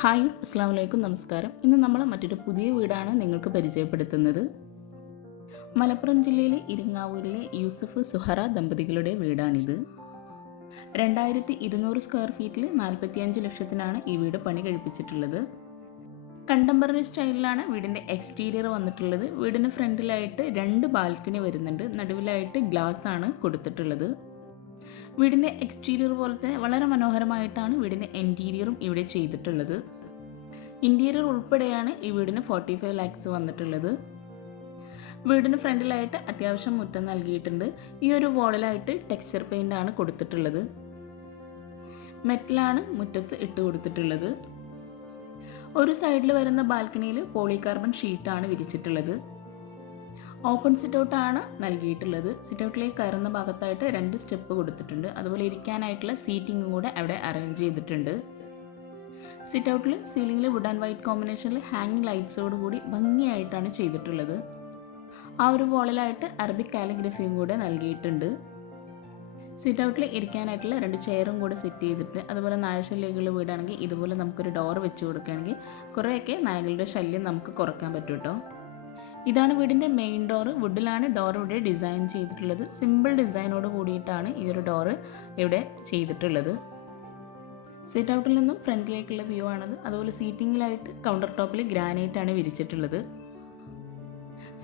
Hi അസ്സാം വലൈക്കും നമസ്കാരം. ഇന്ന് നമ്മൾ മറ്റൊരു പുതിയ വീടാണ് നിങ്ങൾക്ക് പരിചയപ്പെടുത്തുന്നത്. മലപ്പുറം ജില്ലയിലെ ഇരിങ്ങാവൂരിലെ യൂസഫ് സുഹറ ദമ്പതികളുടെ വീടാണിത്. 2200 സ്ക്വയർ ഫീറ്റിൽ 45 ലക്ഷത്തിനാണ് ഈ വീട് പണി കഴിപ്പിച്ചിട്ടുള്ളത്. കണ്ടംപററി സ്റ്റൈലിലാണ് വീടിൻ്റെ എക്സ്റ്റീരിയർ വന്നിട്ടുള്ളത്. വീടിന് ഫ്രണ്ടിലായിട്ട് 2 ബാൽക്കണി വരുന്നുണ്ട്. നടുവിലായിട്ട് ഗ്ലാസ് ആണ് കൊടുത്തിട്ടുള്ളത്. വീടിൻ്റെ എക്സ്റ്റീരിയർ പോലെ തന്നെ വളരെ മനോഹരമായിട്ടാണ് വീടിൻ്റെ ഇൻറ്റീരിയറും ഇവിടെ ചെയ്തിട്ടുള്ളത്. ഇൻറ്റീരിയർ ഉൾപ്പെടെയാണ് ഈ വീടിന് 45 ലാക്സ് വന്നിട്ടുള്ളത്. വീടിന് ഫ്രണ്ടിലായിട്ട് അത്യാവശ്യം മുറ്റം നൽകിയിട്ടുണ്ട്. ഈ ഒരു വോളിലായിട്ട് ടെക്സ്ചർ പെയിൻ്റ് ആണ് കൊടുത്തിട്ടുള്ളത്. മെറ്റലാണ് മുറ്റത്ത് ഇട്ട് കൊടുത്തിട്ടുള്ളത്. ഒരു സൈഡിൽ വരുന്ന ബാൽക്കണിയിൽ പോളികാർബൺ ഷീറ്റാണ് വിരിച്ചിട്ടുള്ളത്. ഓപ്പൺ സിറ്റൗട്ടാണ് നൽകിയിട്ടുള്ളത്. സിറ്റൗട്ടിലേക്ക് കയറുന്ന ഭാഗത്തായിട്ട് 2 സ്റ്റെപ്പ് കൊടുത്തിട്ടുണ്ട്. അതുപോലെ ഇരിക്കാനായിട്ടുള്ള സീറ്റിംഗും കൂടെ അവിടെ അറേഞ്ച് ചെയ്തിട്ടുണ്ട്. സിറ്റൗട്ടിൽ സീലിംഗിൽ വുഡ് ആൻഡ് വൈറ്റ് കോമ്പിനേഷനിൽ ഹാങ്ങിങ് ലൈറ്റ്സോട് കൂടി ഭംഗിയായിട്ടാണ് ചെയ്തിട്ടുള്ളത്. ആ ഒരു വോളിലായിട്ട് അറബിക് കാലിഗ്രഫിയും കൂടെ നൽകിയിട്ടുണ്ട്. സിറ്റൗട്ടിൽ ഇരിക്കാനായിട്ടുള്ള 2 ചെയറും കൂടെ സെറ്റ് ചെയ്തിട്ട്, അതുപോലെ നായശല്യകളുടെ വീടാണെങ്കിൽ ഇതുപോലെ നമുക്കൊരു ഡോർ വെച്ച് കൊടുക്കുകയാണെങ്കിൽ കുറേയൊക്കെ നായകളുടെ ശല്യം നമുക്ക് കുറയ്ക്കാൻ പറ്റും കേട്ടോ. ഇതാണ് വീടിൻ്റെ മെയിൻ ഡോറ്. വുഡിലാണ് ഡോർ ഇവിടെ ഡിസൈൻ ചെയ്തിട്ടുള്ളത്. സിമ്പിൾ ഡിസൈനോട് കൂടിയിട്ടാണ് ഈ ഒരു ഡോറ് ഇവിടെ ചെയ്തിട്ടുള്ളത്. സിറ്റ് ഔട്ടിൽ നിന്നും ഫ്രണ്ടിലേക്കുള്ള വ്യൂ ആണത്. അതുപോലെ സീറ്റിങ്ങിലായിട്ട് കൗണ്ടർ ടോപ്പിൽ ഗ്രാനൈറ്റ് ആണ് വിരിച്ചിട്ടുള്ളത്.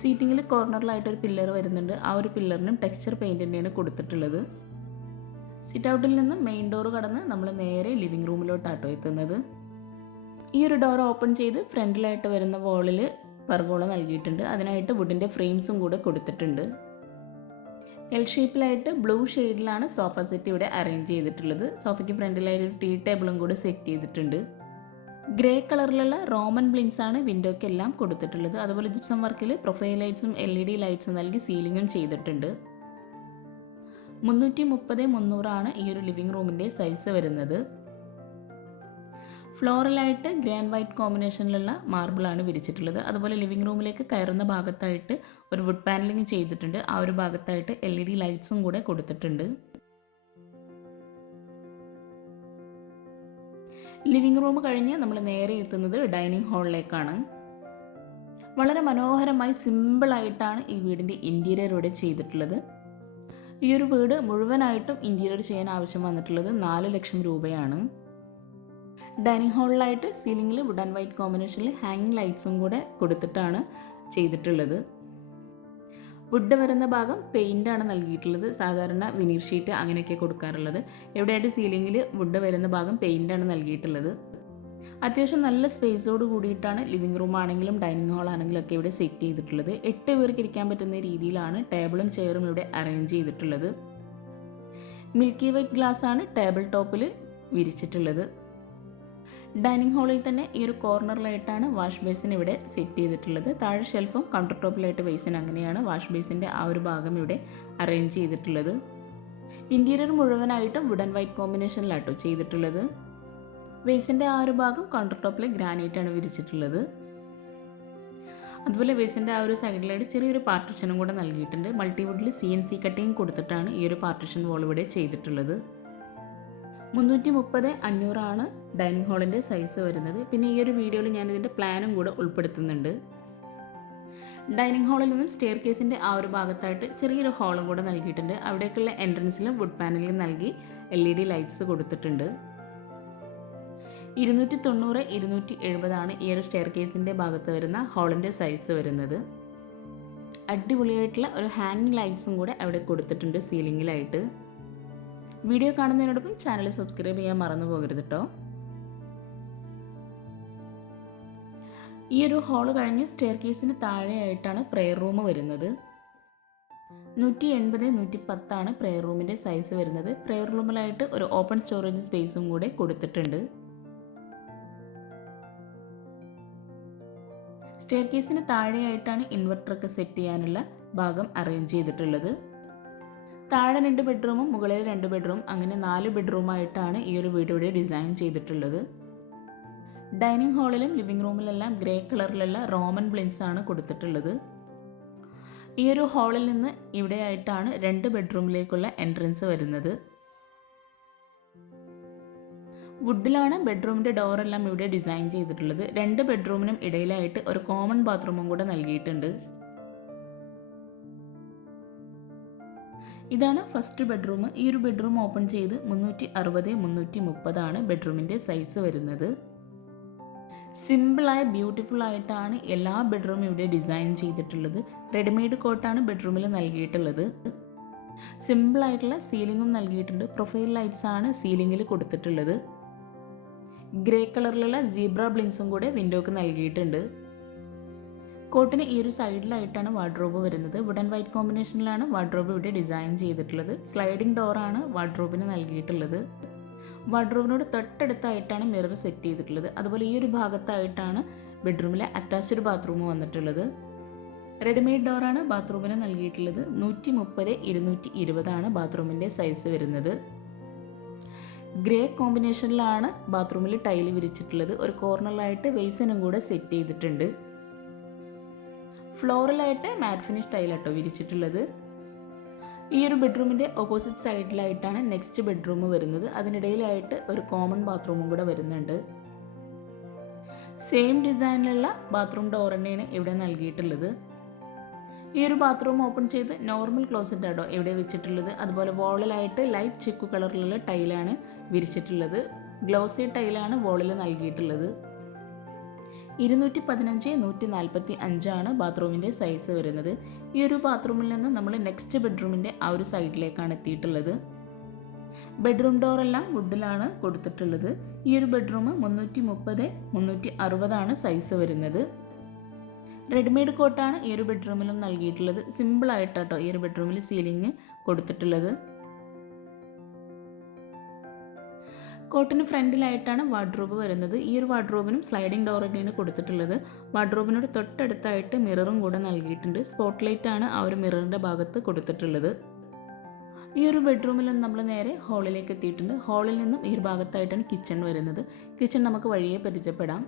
സീറ്റിങ്ങിൽ കോർണറിലായിട്ട് ഒരു പില്ലർ വരുന്നുണ്ട്. ആ ഒരു പില്ലറിനും ടെക്സ്ചർ പെയിൻറ് തന്നെയാണ് കൊടുത്തിട്ടുള്ളത്. സിറ്റ് ഔട്ടിൽ നിന്നും മെയിൻ ഡോർ കടന്ന് നമ്മൾ നേരെ ലിവിംഗ് റൂമിലോട്ടാട്ടോ എത്തുന്നത്. ഈ ഒരു ഡോർ ഓപ്പൺ ചെയ്ത് ഫ്രണ്ടിലായിട്ട് വരുന്ന വോളിൽ പെർഗോള നൽകിയിട്ടുണ്ട്. അതിനായിട്ട് വുഡിൻ്റെ ഫ്രെയിംസും കൂടെ കൊടുത്തിട്ടുണ്ട്. എൽ ഷേപ്പിലായിട്ട് ബ്ലൂ ഷെയ്ഡിലാണ് സോഫ സെറ്റ് ഇവിടെ അറേഞ്ച് ചെയ്തിട്ടുള്ളത്. സോഫയ്ക്ക് ഫ്രണ്ടിലായി ഒരു ടീ ടേബിളും കൂടെ സെറ്റ് ചെയ്തിട്ടുണ്ട്. ഗ്രേ കളറിലുള്ള റോമൻ ബ്ലിങ്സ് ആണ് വിൻഡോയ്ക്കെല്ലാം കൊടുത്തിട്ടുള്ളത്. അതുപോലെ ജിപ്സം വർക്കിൽ പ്രൊഫൈൽ ലൈറ്റ്സും LED ലൈറ്റ്സും നൽകി സീലിങ്ങും ചെയ്തിട്ടുണ്ട്. 330x300 ആണ് ഈ ഒരു ലിവിംഗ് റൂമിൻ്റെ സൈസ് വരുന്നത്. ഫ്ലോറലായിട്ട് ഗ്രേ ആൻഡ് വൈറ്റ് കോമ്പിനേഷനിലുള്ള മാർബിളാണ് വിരിച്ചിട്ടുള്ളത്. അതുപോലെ ലിവിംഗ് റൂമിലേക്ക് കയറുന്ന ഭാഗത്തായിട്ട് ഒരു വുഡ് പാനലിംഗ് ചെയ്തിട്ടുണ്ട്. ആ ഒരു ഭാഗത്തായിട്ട് LED ലൈറ്റ്സും കൂടെ കൊടുത്തിട്ടുണ്ട്. ലിവിംഗ് റൂം കഴിഞ്ഞ് നമ്മൾ നേരെ എത്തുന്നത് ഡൈനിങ് ഹാളിലേക്കാണ്. വളരെ മനോഹരമായി സിമ്പിളായിട്ടാണ് ഈ വീടിൻ്റെ ഇൻറ്റീരിയർ ഇവിടെ ചെയ്തിട്ടുള്ളത്. ഈ ഒരു വീട് മുഴുവനായിട്ടും ഇൻറ്റീരിയർ ചെയ്യാൻ ആവശ്യം വന്നിട്ടുള്ളത് 4 ലക്ഷം രൂപയാണ്. ഡൈനിങ് ഹാളിലായിട്ട് സീലിംഗിൽ വുഡ് ആൻഡ് വൈറ്റ് കോമ്പിനേഷനിൽ ഹാങ്ങിങ് ലൈറ്റ്സും കൂടെ കൊടുത്തിട്ടാണ് ചെയ്തിട്ടുള്ളത്. വുഡ് വരുന്ന ഭാഗം പെയിൻ്റാണ് നൽകിയിട്ടുള്ളത്. സാധാരണ വിനീർ ഷീറ്റ് അങ്ങനെയൊക്കെ കൊടുക്കാറുള്ളത്. എവിടെയായിട്ട് സീലിംഗിൽ വുഡ് വരുന്ന ഭാഗം പെയിൻ്റാണ് നൽകിയിട്ടുള്ളത്. അത്യാവശ്യം നല്ല സ്പേസോട് കൂടിയിട്ടാണ് ലിവിംഗ് റൂം ആണെങ്കിലും ഡൈനിങ് ഹാൾ ആണെങ്കിലും ഒക്കെ ഇവിടെ സെറ്റ് ചെയ്തിട്ടുള്ളത്. 8 പേർക്ക് ഇരിക്കാൻ പറ്റുന്ന രീതിയിലാണ് ടേബിളും ചെയറും ഇവിടെ അറേഞ്ച് ചെയ്തിട്ടുള്ളത്. മിൽക്കി വൈറ്റ് ഗ്ലാസ് ആണ് ടേബിൾ ടോപ്പിൽ വിരിച്ചിട്ടുള്ളത്. ഡൈനിങ് ഹാളിൽ തന്നെ ഈ ഒരു കോർണറിലായിട്ടാണ് വാഷ് ബേസിൻ ഇവിടെ സെറ്റ് ചെയ്തിട്ടുള്ളത്. താഴെ ഷെൽഫും കൗണ്ടർ ടോപ്പിലായിട്ട് ബേസിൻ, അങ്ങനെയാണ് വാഷ് ബേസിൻ്റെ ആ ഒരു ഭാഗം ഇവിടെ അറേഞ്ച് ചെയ്തിട്ടുള്ളത്. ഇൻറ്റീരിയർ മുഴുവനായിട്ടും വുഡ് ആൻഡ് വൈറ്റ് കോമ്പിനേഷനിലാട്ടോ ചെയ്തിട്ടുള്ളത്. ബേസിൻ്റെ ആ ഒരു ഭാഗം കൗണ്ടർ ടോപ്പിൽ ഗ്രാനൈറ്റാണ് വിരിച്ചിട്ടുള്ളത്. അതുപോലെ ബേസിൻ്റെ ആ ഒരു സൈഡിലായിട്ട് ചെറിയൊരു പാർട്ടിഷനും കൂടെ നൽകിയിട്ടുണ്ട്. മൾട്ടിവുഡിൽ CNC കട്ടിങ് കൊടുത്തിട്ടാണ് ഈ ഒരു പാർട്ടിഷൻ വോൾ ഇവിടെ ചെയ്തിട്ടുള്ളത്. 330x500 ആണ് ഡൈനിങ് ഹാളിൻ്റെ സൈസ് വരുന്നത്. പിന്നെ ഈ ഒരു വീഡിയോയിൽ ഞാനിതിൻ്റെ പ്ലാനും കൂടെ ഉൾപ്പെടുത്തുന്നുണ്ട്. ഡൈനിങ് ഹാളിൽ നിന്നും സ്റ്റെയർ കേസിൻ്റെ ആ ഒരു ഭാഗത്തായിട്ട് ചെറിയൊരു ഹാളും കൂടെ നൽകിയിട്ടുണ്ട്. അവിടേക്കുള്ള എൻട്രൻസിലും വുഡ് പാനലിൽ നൽകി LED ലൈറ്റ്സ് കൊടുത്തിട്ടുണ്ട്. 290x270 ആണ് ഈ ഒരു സ്റ്റെയർ കേസിൻ്റെ ഭാഗത്ത് വരുന്ന ഹാളിൻ്റെ സൈസ് വരുന്നത്. അടിപൊളിയായിട്ടുള്ള ഒരു ഹാങ്ങിങ് ലൈറ്റ്സും കൂടെ അവിടെ കൊടുത്തിട്ടുണ്ട് സീലിംഗിലായിട്ട്. വീഡിയോ കാണുന്നതിനോടൊപ്പം ചാനൽ സബ്സ്ക്രൈബ് ചെയ്യാൻ മറന്നു പോകരുത് കേട്ടോ. ഈ ഒരു ഹാള് കഴിഞ്ഞ് സ്റ്റെയർ കേസിന് താഴെയായിട്ടാണ് പ്രെയർ റൂം വരുന്നത്. 180x110 ആണ് പ്രെയർ റൂമിൻ്റെ സൈസ് വരുന്നത്. പ്രെയർ റൂമിലായിട്ട് ഒരു ഓപ്പൺ സ്റ്റോറേജ് സ്പേസും കൂടെ കൊടുത്തിട്ടുണ്ട്. സ്റ്റെയർ കേസിന് താഴെയായിട്ടാണ് ഇൻവെർട്ടറൊക്കെ സെറ്റ് ചെയ്യാനുള്ള ഭാഗം അറേഞ്ച് ചെയ്തിട്ടുള്ളത്. താഴെ 2 ബെഡ്റൂമും മുകളിൽ 2 ബെഡ്റൂം, അങ്ങനെ 4 ബെഡ്റൂമായിട്ടാണ് ഈ ഒരു വീട് ഇവിടെ ഡിസൈൻ ചെയ്തിട്ടുള്ളത്. ഡൈനിങ് ഹാളിലും ലിവിംഗ് റൂമിലെല്ലാം ഗ്രേ കളറിലുള്ള റോമൻ ബ്ലിങ്സ് ആണ് കൊടുത്തിട്ടുള്ളത്. ഈ ഒരു ഹാളിൽ നിന്ന് ഇവിടെയായിട്ടാണ് 2 ബെഡ്റൂമിലേക്കുള്ള എൻട്രൻസ് വരുന്നത്. വുഡിലാണ് ബെഡ്റൂമിൻ്റെ ഡോറെല്ലാം ഇവിടെ ഡിസൈൻ ചെയ്തിട്ടുള്ളത്. 2 ബെഡ്റൂമിനും ഇടയിലായിട്ട് ഒരു കോമൺ ബാത്റൂമും കൂടെ നൽകിയിട്ടുണ്ട്. ഇതാണ് ഫസ്റ്റ് ബെഡ്റൂം. ഈ ഒരു ബെഡ്റൂം ഓപ്പൺ ചെയ്ത് 360-330 ആണ് ബെഡ്റൂമിൻ്റെ സൈസ് വരുന്നത്. സിമ്പിളായ ബ്യൂട്ടിഫുൾ ആയിട്ടാണ് എല്ലാ ബെഡ്റൂമും ഇവിടെ ഡിസൈൻ ചെയ്തിട്ടുള്ളത്. റെഡിമെയ്ഡ് കോട്ടാണ് ബെഡ്റൂമിൽ നൽകിയിട്ടുള്ളത്. സിമ്പിളായിട്ടുള്ള സീലിങ്ങും നൽകിയിട്ടുണ്ട്. പ്രൊഫൈൽ ലൈറ്റ്സ് ആണ് സീലിങ്ങിൽ കൊടുത്തിട്ടുള്ളത്. ഗ്രേ കളറിലുള്ള സീബ്ര ബ്ലിങ്സും കൂടെ വിൻഡോക്ക് നൽകിയിട്ടുണ്ട്. കോട്ടിന് ഈ ഒരു സൈഡിലായിട്ടാണ് വാർഡ്രോബ് വരുന്നത്. വുഡ് ആൻഡ് വൈറ്റ് കോമ്പിനേഷനിലാണ് വാർഡ്രോബ് ഇവിടെ ഡിസൈൻ ചെയ്തിട്ടുള്ളത്. സ്ലൈഡിംഗ് ഡോറാണ് വാർഡ്രോബിന് നൽകിയിട്ടുള്ളത്. വാർഡ്രോബിനോട് തൊട്ടടുത്തായിട്ടാണ് മിറർ സെറ്റ് ചെയ്തിട്ടുള്ളത്. അതുപോലെ ഈ ഒരു ഭാഗത്തായിട്ടാണ് ബെഡ്റൂമിലെ അറ്റാച്ച്ഡ് ബാത്റൂം വന്നിട്ടുള്ളത്. റെഡിമെയ്ഡ് ഡോറാണ് ബാത്റൂമിന് നൽകിയിട്ടുള്ളത്. 130-220 ആണ് ബാത്റൂമിൻ്റെ സൈസ് വരുന്നത്. ഗ്രേ കോമ്പിനേഷനിലാണ് ബാത്റൂമിൽ ടൈല് വിരിച്ചിട്ടുള്ളത്. ഒരു കോർണറിലായിട്ട് വെയ്സനും കൂടെ സെറ്റ് ചെയ്തിട്ടുണ്ട്. ഫ്ലോറിലായിട്ട് മാറ്റ് ഫിനിഷ് ടൈലാട്ടോ വിരിച്ചിട്ടുള്ളത്. ഈ ഒരു ബെഡ്റൂമിൻ്റെ ഓപ്പോസിറ്റ് സൈഡിലായിട്ടാണ് നെക്സ്റ്റ് ബെഡ്റൂം വരുന്നത്. അതിനിടയിലായിട്ട് ഒരു കോമൺ ബാത്റൂമും കൂടെ വരുന്നുണ്ട്. സെയിം ഡിസൈനിലുള്ള ബാത്റൂം ഡോർ തന്നെയാണ് ഇവിടെ നൽകിയിട്ടുള്ളത്. ഈ ഒരു ബാത്റൂം ഓപ്പൺ ചെയ്ത് നോർമൽ ക്ലോസറ്റ് ആട്ടോ ഇവിടെ വെച്ചിട്ടുള്ളത്. അതുപോലെ വോളിലായിട്ട് ലൈറ്റ് ചെക്കു കളറിലുള്ള ടൈലാണ് വിരിച്ചിട്ടുള്ളത്. ഗ്ലോസി ടൈലാണ് വോളിൽ നൽകിയിട്ടുള്ളത്. 215-145 ആണ് ബാത്റൂമിൻ്റെ സൈസ് വരുന്നത്. ഈ ഒരു ബാത്റൂമിൽ നിന്ന് നമ്മൾ നെക്സ്റ്റ് ബെഡ്റൂമിൻ്റെ ആ ഒരു സൈഡിലേക്കാണ് എത്തിയിട്ടുള്ളത്. ബെഡ്റൂം ഡോറെല്ലാം വുഡിലാണ് കൊടുത്തിട്ടുള്ളത്. ഈ ഒരു ബെഡ്റൂം 330-360 ആണ് സൈസ് വരുന്നത്. റെഡിമെയ്ഡ് കോട്ടാണ് ഈ ഒരു ബെഡ്റൂമിലും നൽകിയിട്ടുള്ളത്. സിമ്പിളായിട്ടാട്ടോ ഈ ഒരു ബെഡ്റൂമിൽ സീലിംഗ് കൊടുത്തിട്ടുള്ളത്. കോട്ടിന് ഫ്രണ്ടിലായിട്ടാണ് വാർഡ്രോബ് വരുന്നത്. ഈ ഒരു വാർഡ്രോബിനും സ്ലൈഡിംഗ് ഡോർ തന്നെയാണ് കൊടുത്തിട്ടുള്ളത്. വാർഡ്രോബിനോട് തൊട്ടടുത്തായിട്ട് മിററും കൂടെ നൽകിയിട്ടുണ്ട്. സ്പോട്ട് ലൈറ്റ് ആണ് ആ ഒരു മിററിൻ്റെ ഭാഗത്ത് കൊടുത്തിട്ടുള്ളത്. ഈ ഒരു ബെഡ്റൂമിൽ നിന്ന് നമ്മൾ നേരെ ഹാളിലേക്ക് എത്തിയിട്ടുണ്ട്. ഹാളിൽ നിന്നും ഈ ഒരു ഭാഗത്തായിട്ടാണ് കിച്ചൺ വരുന്നത്. കിച്ചൺ നമുക്ക് വഴിയെ പരിചയപ്പെടാം.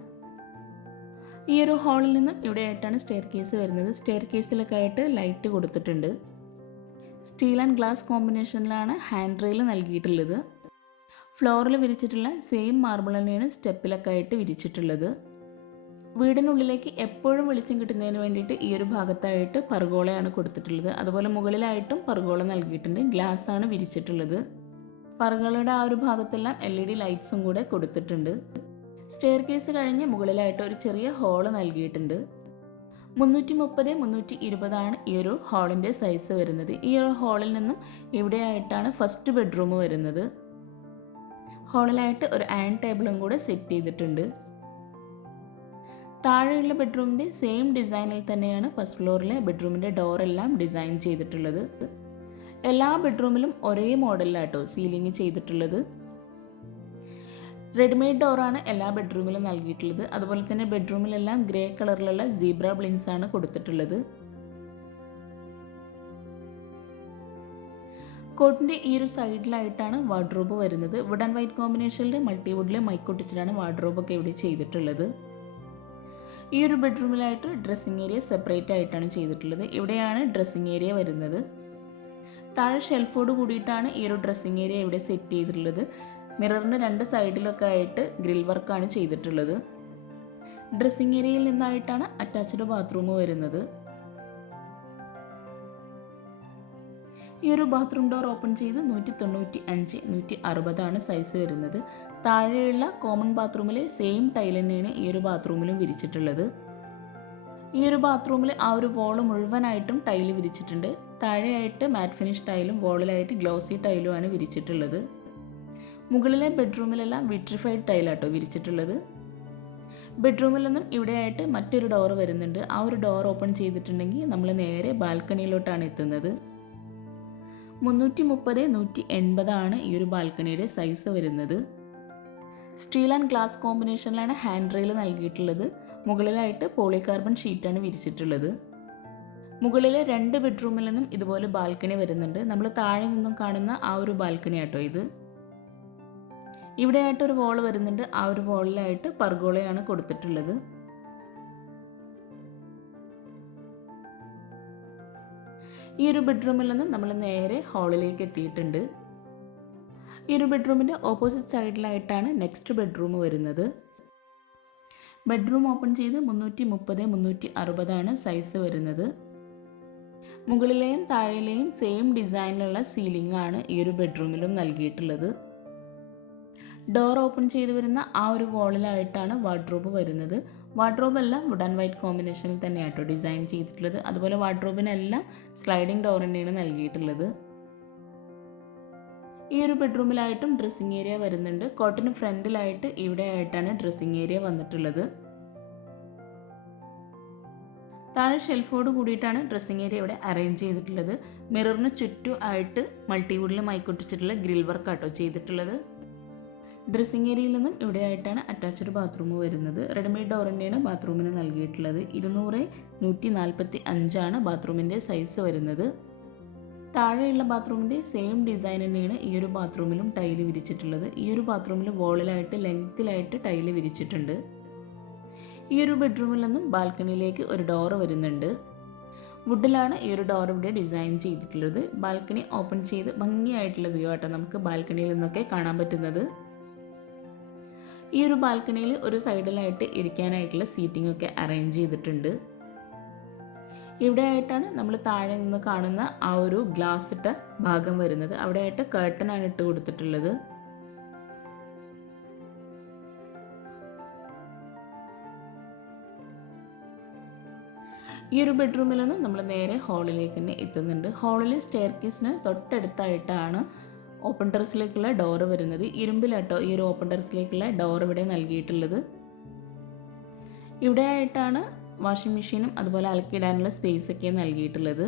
ഈ ഒരു ഹാളിൽ നിന്നും ഇവിടെ ആയിട്ടാണ് സ്റ്റെയർ കേസ് വരുന്നത്. സ്റ്റെയർ കേസിലൊക്കെ ആയിട്ട് ലൈറ്റ് കൊടുത്തിട്ടുണ്ട്. സ്റ്റീൽ ആൻഡ് ഗ്ലാസ് കോമ്പിനേഷനിലാണ് ഹാൻഡ് റെയിൽ നൽകിയിട്ടുള്ളത്. ഫ്ലോറിൽ വിരിച്ചിട്ടുള്ള സെയിം മാർബിൾ തന്നെയാണ് സ്റ്റെപ്പിലൊക്കെ ആയിട്ട് വിരിച്ചിട്ടുള്ളത്. വീടിനുള്ളിലേക്ക് എപ്പോഴും വെളിച്ചം കിട്ടുന്നതിന് വേണ്ടിയിട്ട് ഈ ഒരു ഭാഗത്തായിട്ട് പർഗോളയാണ് കൊടുത്തിട്ടുള്ളത്. അതുപോലെ മുകളിലായിട്ടും പർഗോള നൽകിയിട്ടുണ്ട്. ഗ്ലാസ് ആണ് വിരിച്ചിട്ടുള്ളത്. പർഗോളയുടെ ആ ഒരു ഭാഗത്തെല്ലാം LED ലൈറ്റ്സും കൂടെ കൊടുത്തിട്ടുണ്ട്. സ്റ്റെയർ കേസ് കഴിഞ്ഞ് മുകളിലായിട്ട് ഒരു ചെറിയ ഹോള് നൽകിയിട്ടുണ്ട്. 330-320 ആണ് ഈ ഒരു ഹാളിൻ്റെ സൈസ് വരുന്നത്. ഈ ഒരു ഹാളിൽ നിന്നും ഇവിടെയായിട്ടാണ് ഫസ്റ്റ് ബെഡ്റൂം വരുന്നത്. ഹാളിലായിട്ട് ഒരു അയൺ ടേബിളും കൂടെ സെറ്റ് ചെയ്തിട്ടുണ്ട്. താഴെയുള്ള ബെഡ്റൂമിൻ്റെ സെയിം ഡിസൈനിൽ തന്നെയാണ് ഫസ്റ്റ് ഫ്ലോറിലെ ബെഡ്റൂമിൻ്റെ ഡോറെല്ലാം ഡിസൈൻ ചെയ്തിട്ടുള്ളത്. എല്ലാ ബെഡ്റൂമിലും ഒരേ മോഡലിലാട്ടോ സീലിംഗ് ചെയ്തിട്ടുള്ളത്. റെഡിമെയ്ഡ് ഡോറാണ് എല്ലാ ബെഡ്റൂമിലും നൽകിയിട്ടുള്ളത്. അതുപോലെ തന്നെ ബെഡ്റൂമിലെല്ലാം ഗ്രേ കളറിലുള്ള സീബ്ര ബ്ലിങ്സ് ആണ് കൊടുത്തിട്ടുള്ളത്. കോട്ടിൻ്റെ ഈ ഒരു സൈഡിലായിട്ടാണ് വാർഡ്രോബ് വരുന്നത്. വുഡ് ആൻഡ് വൈറ്റ് കോമ്പിനേഷനിൽ മൾട്ടിവുഡിൽ മൈക്കൊട്ടിച്ചിട്ടാണ് വാർഡ്രോബൊക്കെ ഇവിടെ ചെയ്തിട്ടുള്ളത്. ഈ ഒരു ബെഡ്റൂമിലായിട്ട് ഡ്രസ്സിംഗ് ഏരിയ സെപ്പറേറ്റ് ആയിട്ടാണ് ചെയ്തിട്ടുള്ളത്. ഇവിടെയാണ് ഡ്രസ്സിംഗ് ഏരിയ വരുന്നത്. താഴെ ഷെൽഫോട് കൂടിയിട്ടാണ് ഈ ഒരു ഡ്രസ്സിംഗ് ഏരിയ ഇവിടെ സെറ്റ് ചെയ്തിട്ടുള്ളത്. മിററിൻ്റെ 2 സൈഡിലൊക്കെ ആയിട്ട് ഗ്രിൽ വർക്കാണ് ചെയ്തിട്ടുള്ളത്. ഡ്രസ്സിംഗ് ഏരിയയിൽ നിന്നായിട്ടാണ് അറ്റാച്ച്ഡ് ബാത്റൂം വരുന്നത്. ഈ ഒരു ബാത്റൂം ഡോർ ഓപ്പൺ ചെയ്ത് 195-160 ആണ് സൈസ് വരുന്നത്. താഴെയുള്ള കോമൺ ബാത്റൂമിൽ സെയിം ടൈൽ തന്നെയാണ് ഈ ഒരു ബാത്റൂമിലും വിരിച്ചിട്ടുള്ളത്. ഈ ഒരു ബാത്റൂമിൽ ആ ഒരു വോള് മുഴുവനായിട്ടും ടൈല് വിരിച്ചിട്ടുണ്ട്. താഴെയായിട്ട് മാറ്റ് ഫിനിഷ് ടൈലും വോളിലായിട്ട് ഗ്ലോസി ടൈലും ആണ് വിരിച്ചിട്ടുള്ളത്. മുകളിലെ ബെഡ്റൂമിലെല്ലാം വിട്രിഫൈഡ് ടൈലാട്ടോ വിരിച്ചിട്ടുള്ളത്. ബെഡ്റൂമിൽ നിന്നും ഇവിടെയായിട്ട് മറ്റൊരു ഡോർ വരുന്നുണ്ട്. ആ ഒരു ഡോർ ഓപ്പൺ ചെയ്തിട്ടുണ്ടെങ്കിൽ നമ്മൾ നേരെ ബാൽക്കണിയിലോട്ടാണ് എത്തുന്നത്. 330-180 ആണ് ഈ ഒരു ബാൽക്കണിയുടെ സൈസ് വരുന്നത്. സ്റ്റീൽ ആൻഡ് ഗ്ലാസ് കോമ്പിനേഷനിലാണ് ഹാൻഡ് റെയിൽ നൽകിയിട്ടുള്ളത്. മുകളിലായിട്ട് പോളികാർബൺ ഷീറ്റാണ് വിരിച്ചിട്ടുള്ളത്. മുകളിലെ 2 ബെഡ്റൂമിൽ നിന്നും ഇതുപോലെ ബാൽക്കണി വരുന്നുണ്ട്. നമ്മൾ താഴെ നിന്നും കാണുന്ന ആ ഒരു ബാൽക്കണി ആട്ടോ ഇത്. ഇവിടെയായിട്ടൊരു വോൾ വരുന്നുണ്ട്. ആ ഒരു വോളിലായിട്ട് പർഗോളയാണ് കൊടുത്തിട്ടുള്ളത്. ഈ ഒരു ബെഡ്റൂമിൽ നിന്ന് നമ്മൾ നേരെ ഹാളിലേക്ക് എത്തിയിട്ടുണ്ട്. ഈ ഒരു ബെഡ്റൂമിൻ്റെ ഓപ്പോസിറ്റ് സൈഡിലായിട്ടാണ് നെക്സ്റ്റ് ബെഡ്റൂം വരുന്നത്. ബെഡ്റൂം ഓപ്പൺ ചെയ്ത് 330-360 സൈസ് വരുന്നത്. മുകളിലെയും താഴെയിലെയും സെയിം ഡിസൈനിലുള്ള സീലിംഗ് ആണ് ഈ ഒരു ബെഡ്റൂമിലും നൽകിയിട്ടുള്ളത്. ഡോർ ഓപ്പൺ ചെയ്ത് വരുന്ന ആ ഒരു വാളിലായിട്ടാണ് വാർഡ്രോബ് വരുന്നത്. വാർഡ്രോബ് എല്ലാം വുഡ് ആൻഡ് വൈറ്റ് കോമ്പിനേഷനിൽ തന്നെയാട്ടോ ഡിസൈൻ ചെയ്തിട്ടുള്ളത്. അതുപോലെ വാർഡ്രോബിനെല്ലാം സ്ലൈഡിംഗ് ഡോർ തന്നെയാണ് നൽകിയിട്ടുള്ളത്. ഈ ഒരു ബെഡ്റൂമിലായിട്ടും ഡ്രസ്സിംഗ് ഏരിയ വരുന്നുണ്ട്. കോട്ടിന് ഫ്രണ്ടിലായിട്ട് ഇവിടെ ആയിട്ടാണ് ഡ്രസ്സിംഗ് ഏരിയ വന്നിട്ടുള്ളത്. താഴെ ഷെൽഫോട് കൂടിയിട്ടാണ് ഡ്രസ്സിംഗ് ഏരിയ ഇവിടെ അറേഞ്ച് ചെയ്തിട്ടുള്ളത്. മിററിന് ചുറ്റും ആയിട്ട് മൾട്ടിവുഡിൽ മൈക്കൊട്ടിച്ചിട്ടുള്ള ഗ്രിൽ വർക്ക് ആട്ടോ ചെയ്തിട്ടുള്ളത്. ഡ്രസ്സിംഗ് ഏരിയയിൽ നിന്നും ഇവിടെ ആയിട്ടാണ് അറ്റാച്ച്ഡ് ബാത്റൂം വരുന്നത്. റെഡിമെയ്ഡ് ഡോർ തന്നെയാണ് ബാത്റൂമിന് നൽകിയിട്ടുള്ളത്. 200-145 ബാത്റൂമിൻ്റെ സൈസ് വരുന്നത്. താഴെയുള്ള ബാത്റൂമിൻ്റെ സെയിം ഡിസൈൻ തന്നെയാണ് ഈ ഒരു ബാത്റൂമിലും ടൈല് വിരിച്ചിട്ടുള്ളത്. ഈ ഒരു ബാത്റൂമിൽ വോളിലായിട്ട് ലെങ്ത്തിലായിട്ട് ടൈല് വിരിച്ചിട്ടുണ്ട്. ഈ ഒരു ബെഡ്റൂമിൽ നിന്നും ബാൽക്കണിയിലേക്ക് ഒരു ഡോറ് വരുന്നുണ്ട്. വുഡിലാണ് ഈ ഒരു ഡോർ ഇവിടെ ഡിസൈൻ ചെയ്തിട്ടുള്ളത്. ബാൽക്കണി ഓപ്പൺ ചെയ്ത് ഭംഗിയായിട്ടുള്ള വ്യൂ ആട്ടോ നമുക്ക് ബാൽക്കണിയിൽ നിന്നൊക്കെ കാണാൻ പറ്റുന്നത്. ഈ ഒരു ബാൽക്കണിയിൽ ഒരു സൈഡിലായിട്ട് ഇരിക്കാനായിട്ടുള്ള സീറ്റിംഗ് ഒക്കെ അറേഞ്ച് ചെയ്തിട്ടുണ്ട്. ഇവിടെ ആയിട്ടാണ് നമ്മൾ താഴെ നിന്ന് കാണുന്ന ആ ഒരു ഗ്ലാസ് ഇട്ട ഭാഗം വരുന്നത്. അവിടെ ആയിട്ട് കർട്ടനാണ് ഇട്ട് കൊടുത്തിട്ടുള്ളത്. ഈ ഒരു ബെഡ്റൂമിൽ നിന്ന് നമ്മൾ നേരെ ഹാളിലേക്ക് തന്നെ എത്തുന്നുണ്ട്. ഹാളിൽ സ്റ്റെയർ കേസിന് തൊട്ടടുത്തായിട്ടാണ് ഓപ്പൺ ടെറസിലേക്കുള്ള ഡോറ് വരുന്നത്. ഇരുമ്പിലാട്ടോ ഈ ഒരു ഓപ്പൺ ടെറസിലേക്കുള്ള ഡോർ ഇവിടെ നൽകിയിട്ടുള്ളത്. ഇവിടെ ആയിട്ടാണ് വാഷിംഗ് മെഷീനും അതുപോലെ അലക്കിയിടാനുള്ള സ്പേസ് ഒക്കെ നൽകിയിട്ടുള്ളത്.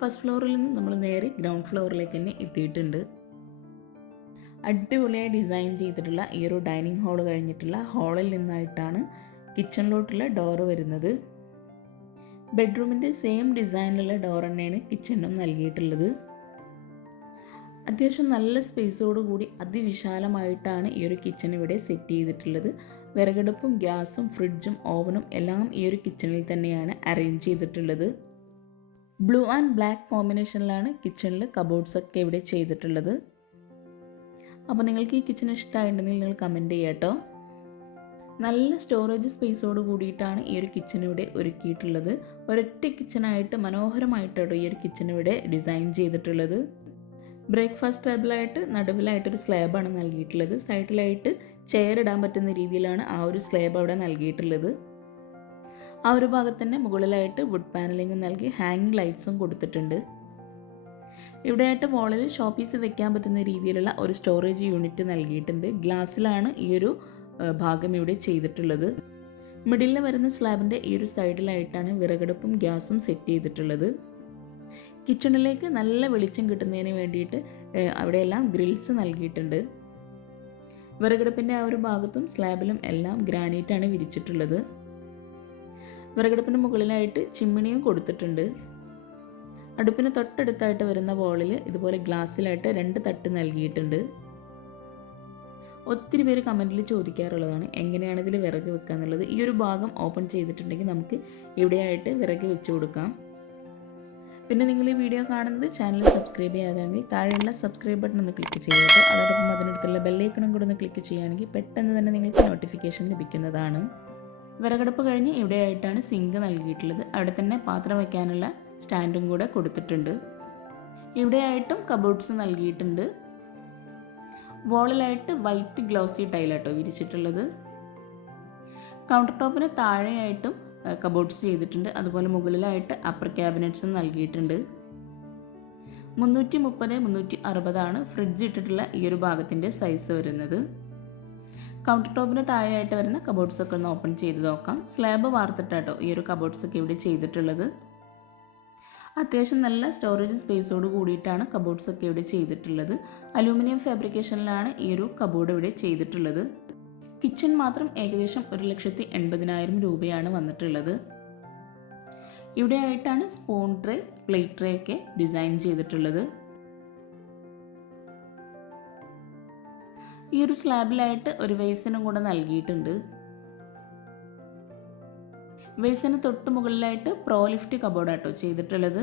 ഫസ്റ്റ് ഫ്ലോറിൽ നിന്ന് നമ്മൾ നേരെ ഗ്രൗണ്ട് ഫ്ലോറിലേക്ക് തന്നെ എത്തിയിട്ടുണ്ട്. അടിപൊളിയായി ഡിസൈൻ ചെയ്തിട്ടുള്ള ഈ ഒരു ഡൈനിങ് ഹാൾ കഴിഞ്ഞിട്ടുള്ള ഹാളിൽ നിന്നായിട്ടാണ് കിച്ചണിലോട്ടുള്ള ഡോറ് വരുന്നത്. ബെഡ്റൂമിൻ്റെ സെയിം ഡിസൈനിലുള്ള ഡോർ തന്നെയാണ് കിച്ചണിനും നൽകിയിട്ടുള്ളത്. അത്യാവശ്യം നല്ല സ്പേസോട് കൂടി അതിവിശാലമായിട്ടാണ് ഈ ഒരു കിച്ചൺ ഇവിടെ സെറ്റ് ചെയ്തിട്ടുള്ളത്. വിറകടുപ്പും ഗ്യാസും ഫ്രിഡ്ജും ഓവനും എല്ലാം ഈ ഒരു കിച്ചണിൽ തന്നെയാണ് അറേഞ്ച് ചെയ്തിട്ടുള്ളത്. ബ്ലൂ ആൻഡ് ബ്ലാക്ക് കോമ്പിനേഷനിലാണ് കിച്ചണിൽ കബോർഡ്സ് ഒക്കെ ഇവിടെ ചെയ്തിട്ടുള്ളത്. അപ്പോൾ നിങ്ങൾക്ക് ഈ കിച്ചൺ ഇഷ്ടമായിട്ടുണ്ടെങ്കിൽ നിങ്ങൾ കമൻറ്റ് ചെയ്യുക കേട്ടോ. നല്ല സ്റ്റോറേജ് സ്പേസോട് കൂടിയിട്ടാണ് ഈ ഒരു കിച്ചൺ ഇവിടെ ഒരുക്കിയിട്ടുള്ളത്. ഒരൊറ്റ കിച്ചണായിട്ട് മനോഹരമായിട്ടാണ് ഈ ഒരു കിച്ചൺ ഇവിടെ ഡിസൈൻ ചെയ്തിട്ടുള്ളത്. ബ്രേക്ക്ഫാസ്റ്റ് ടേബിളായിട്ട് നടുവിലായിട്ടൊരു സ്ലാബാണ് നൽകിയിട്ടുള്ളത്. സൈഡിലായിട്ട് ചെയർ ഇടാൻ പറ്റുന്ന രീതിയിലാണ് ആ ഒരു സ്ലാബ് അവിടെ നൽകിയിട്ടുള്ളത്. ആ ഒരു ഭാഗത്ത് തന്നെ മുകളിലായിട്ട് വുഡ് പാനലിംഗ് നൽകി ഹാങ്ങിങ് ലൈറ്റ്സും കൊടുത്തിട്ടുണ്ട്. ഇവിടെയായിട്ട് വാളിൽ ഷോപ്പീസ് വെക്കാൻ പറ്റുന്ന രീതിയിലുള്ള ഒരു സ്റ്റോറേജ് യൂണിറ്റ് നൽകിയിട്ടുണ്ട്. ഗ്ലാസ്സിലാണ് ഈ ഒരു ഭാഗം ഇവിടെ ചെയ്തിട്ടുള്ളത്. മിഡിലിൽ വരുന്ന സ്ലാബിൻ്റെ ഈ ഒരു സൈഡിലായിട്ടാണ് വിറകടുപ്പും ഗ്യാസും സെറ്റ് ചെയ്തിട്ടുള്ളത്. കിച്ചണിലേക്ക് നല്ല വെളിച്ചം കിട്ടുന്നതിന് വേണ്ടിയിട്ട് അവിടെയെല്ലാം ഗ്രിൽസ് നൽകിയിട്ടുണ്ട്. വിറകടുപ്പിൻ്റെ ആ ഒരു ഭാഗത്തും സ്ലാബിലും എല്ലാം ഗ്രാനൈറ്റാണ് വിരിച്ചിട്ടുള്ളത്. വിറകടുപ്പിന് മുകളിലായിട്ട് ചിമ്മിണിയും കൊടുത്തിട്ടുണ്ട്. അടുപ്പിന് തൊട്ടടുത്തായിട്ട് വരുന്ന വോളിൽ ഇതുപോലെ ഗ്ലാസ്സിലായിട്ട് 2 തട്ട് നൽകിയിട്ടുണ്ട്. ഒത്തിരി പേര് കമൻറ്റിൽ ചോദിക്കാറുള്ളതാണ് എങ്ങനെയാണ് ഇതിൽ വിറക് വെക്കുക എന്നുള്ളത്. ഈ ഒരു ഭാഗം ഓപ്പൺ ചെയ്തിട്ടുണ്ടെങ്കിൽ നമുക്ക് ഇവിടെയായിട്ട് വിറക് വെച്ച് കൊടുക്കാം. പിന്നെ നിങ്ങൾ ഈ വീഡിയോ കാണുന്നത് ചാനൽ സബ്സ്ക്രൈബ് ചെയ്യാതാണെങ്കിൽ താഴെയുള്ള സബ്സ്ക്രൈബ് ബട്ടൺ ഒന്ന് ക്ലിക്ക് ചെയ്യുക. അതോടൊപ്പം അതിനടുത്തുള്ള ബെല്ലൈക്കണും കൂടെ ഒന്ന് ക്ലിക്ക് ചെയ്യുകയാണെങ്കിൽ പെട്ടെന്ന് തന്നെ നിങ്ങൾക്ക് നോട്ടിഫിക്കേഷൻ ലഭിക്കുന്നതാണ്. വിറകടുപ്പ് കഴിഞ്ഞ് ഇവിടെയായിട്ടാണ് സിങ്ക് നൽകിയിട്ടുള്ളത്. അവിടെ തന്നെ പാത്രം വയ്ക്കാനുള്ള സ്റ്റാൻഡും കൂടെ കൊടുത്തിട്ടുണ്ട്. ഇവിടെയായിട്ടും കബോർഡ്സ് നൽകിയിട്ടുണ്ട്. വോളിലായിട്ട് വൈറ്റ് ഗ്ലോസി ടൈലാട്ടോ വിരിച്ചിട്ടുള്ളത്. കൗണ്ടർ ടോപ്പിന് താഴെയായിട്ടും കബോർഡ്സ് ചെയ്തിട്ടുണ്ട്. അതുപോലെ മുകളിലായിട്ട് അപ്പർ ക്യാബിനറ്റ്സും നൽകിയിട്ടുണ്ട്. 330-360 ഫ്രിഡ്ജ് ഇട്ടിട്ടുള്ള ഈ ഒരു ഭാഗത്തിൻ്റെ സൈസ് വരുന്നത്. കൗണ്ടർ ടോപ്പിന് താഴെയായിട്ട് വരുന്ന കബോർഡ്സ് ഒക്കെ ഒന്ന് ഓപ്പൺ ചെയ്ത് നോക്കാം. സ്ലാബ് വാർത്തിട്ടാട്ടോ ഈ ഒരു കബോർഡ്സ് ഒക്കെ ഇവിടെ ചെയ്തിട്ടുള്ളത്. അത്യാവശ്യം നല്ല സ്റ്റോറേജ് സ്പേസോട് കൂടിയിട്ടാണ് കബോർഡ്സ് ഒക്കെ ഇവിടെ ചെയ്തിട്ടുള്ളത്. അലൂമിനിയം ഫാബ്രിക്കേഷനിലാണ് ഈ ഒരു കബോർഡ് ഇവിടെ ചെയ്തിട്ടുള്ളത്. കിച്ചൺ മാത്രം ഏകദേശം 1,80,000 രൂപയാണ് വന്നിട്ടുള്ളത്. ഇവിടെ ആയിട്ടാണ് സ്പൂൺ ട്രേ, പ്ലേറ്റ് ട്രേ ഒക്കെ ഡിസൈൻ ചെയ്തിട്ടുള്ളത്. ഈ ഒരു സ്ലാബിലായിട്ട് ഒരു വേസിനും കൂടെ നൽകിയിട്ടുണ്ട്. ബേസിന് തൊട്ട് മുകളിലായിട്ട് പ്രോ ലിഫ്റ്റ് കബോർഡാട്ടോ ചെയ്തിട്ടുള്ളത്.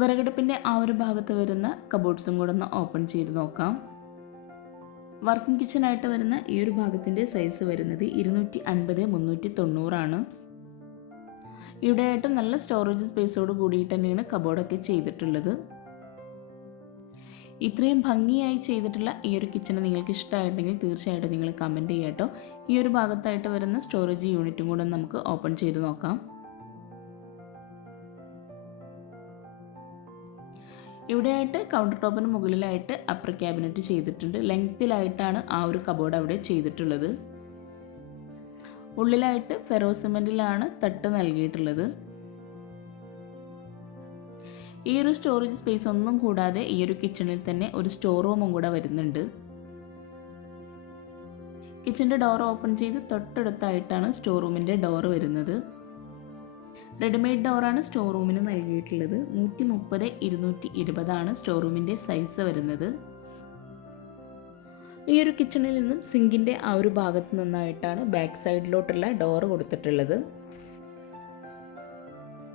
വിറകടുപ്പിൻ്റെ ആ ഒരു ഭാഗത്ത് വരുന്ന കബോർഡ്സും കൂടെ ഒന്ന് ഓപ്പൺ ചെയ്ത് നോക്കാം. വർക്കിംഗ് കിച്ചണായിട്ട് വരുന്ന ഈ ഒരു ഭാഗത്തിൻ്റെ സൈസ് വരുന്നത് 250x390 ആണ്. ഇവിടെയായിട്ടും നല്ല സ്റ്റോറേജ് സ്പേസോട് കൂടിയിട്ട് തന്നെയാണ് കബോർഡൊക്കെ ചെയ്തിട്ടുള്ളത്. ഇത്രയും ഭംഗിയായി ചെയ്തിട്ടുള്ള ഈ ഒരു കിച്ചൺ നിങ്ങൾക്ക് ഇഷ്ടമായിട്ടുണ്ടെങ്കിൽ തീർച്ചയായിട്ടും നിങ്ങൾ കമൻറ്റ് ചെയ്യുക കേട്ടോ. ഈ ഒരു ഭാഗത്തായിട്ട് വരുന്ന സ്റ്റോറേജ് യൂണിറ്റും കൂടെ നമുക്ക് ഓപ്പൺ ചെയ്ത് നോക്കാം. ഇവിടെയായിട്ട് കൗണ്ടർ ടോപ്പിന് മുകളിലായിട്ട് അപ്പർ ക്യാബിനറ്റ് ചെയ്തിട്ടുണ്ട്. ലെങ്ത്തിലായിട്ടാണ് ആ ഒരു കബോർഡ് അവിടെ ചെയ്തിട്ടുള്ളത്. ഉള്ളിലായിട്ട് ഫെറോ സിമെൻറ്റിലാണ് തട്ട് നൽകിയിട്ടുള്ളത്. ഈ ഒരു സ്റ്റോറേജ് സ്പേസ് ഒന്നും കൂടാതെ ഈ ഒരു കിച്ചണിൽ തന്നെ ഒരു സ്റ്റോർ റൂമും കൂടെ വരുന്നുണ്ട്. കിച്ചൻ്റെ ഡോർ ഓപ്പൺ ചെയ്ത് തൊട്ടടുത്തായിട്ടാണ് സ്റ്റോർ റൂമിൻ്റെ ഡോർ വരുന്നത്. റെഡിമെയ്ഡ് ഡോറാണ് സ്റ്റോർ റൂമിന് നൽകിയിട്ടുള്ളത്. 130x220 ആണ് സ്റ്റോർ റൂമിൻ്റെ സൈസ് വരുന്നത്. ഈ ഒരു കിച്ചണിൽ നിന്നും സിങ്കിൻ്റെ ആ ഒരു ഭാഗത്ത് നിന്നായിട്ടാണ് ബാക്ക് സൈഡിലോട്ടുള്ള ഡോർ കൊടുത്തിട്ടുള്ളത്.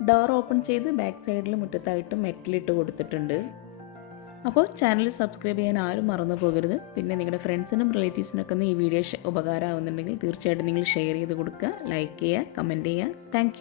ഡോർ ഓപ്പൺ ചെയ്ത് ബാക്ക് സൈഡിൽ മുറ്റത്തായിട്ട് മെറ്റലിട്ട് കൊടുത്തിട്ടുണ്ട്. അപ്പോൾ ചാനൽ സബ്സ്ക്രൈബ് ചെയ്യാൻ ആരും മറന്നു പോകരുത്. പിന്നെ നിങ്ങളുടെ ഫ്രണ്ട്സിനും റിലേറ്റീവ്സിനൊക്കെ ഒന്ന് ഈ വീഡിയോ ഉപകാരമാകുന്നുണ്ടെങ്കിൽ തീർച്ചയായിട്ടും നിങ്ങൾ ഷെയർ ചെയ്ത് കൊടുക്കുക, ലൈക്ക് ചെയ്യുക, കമൻറ്റ് ചെയ്യുക. താങ്ക്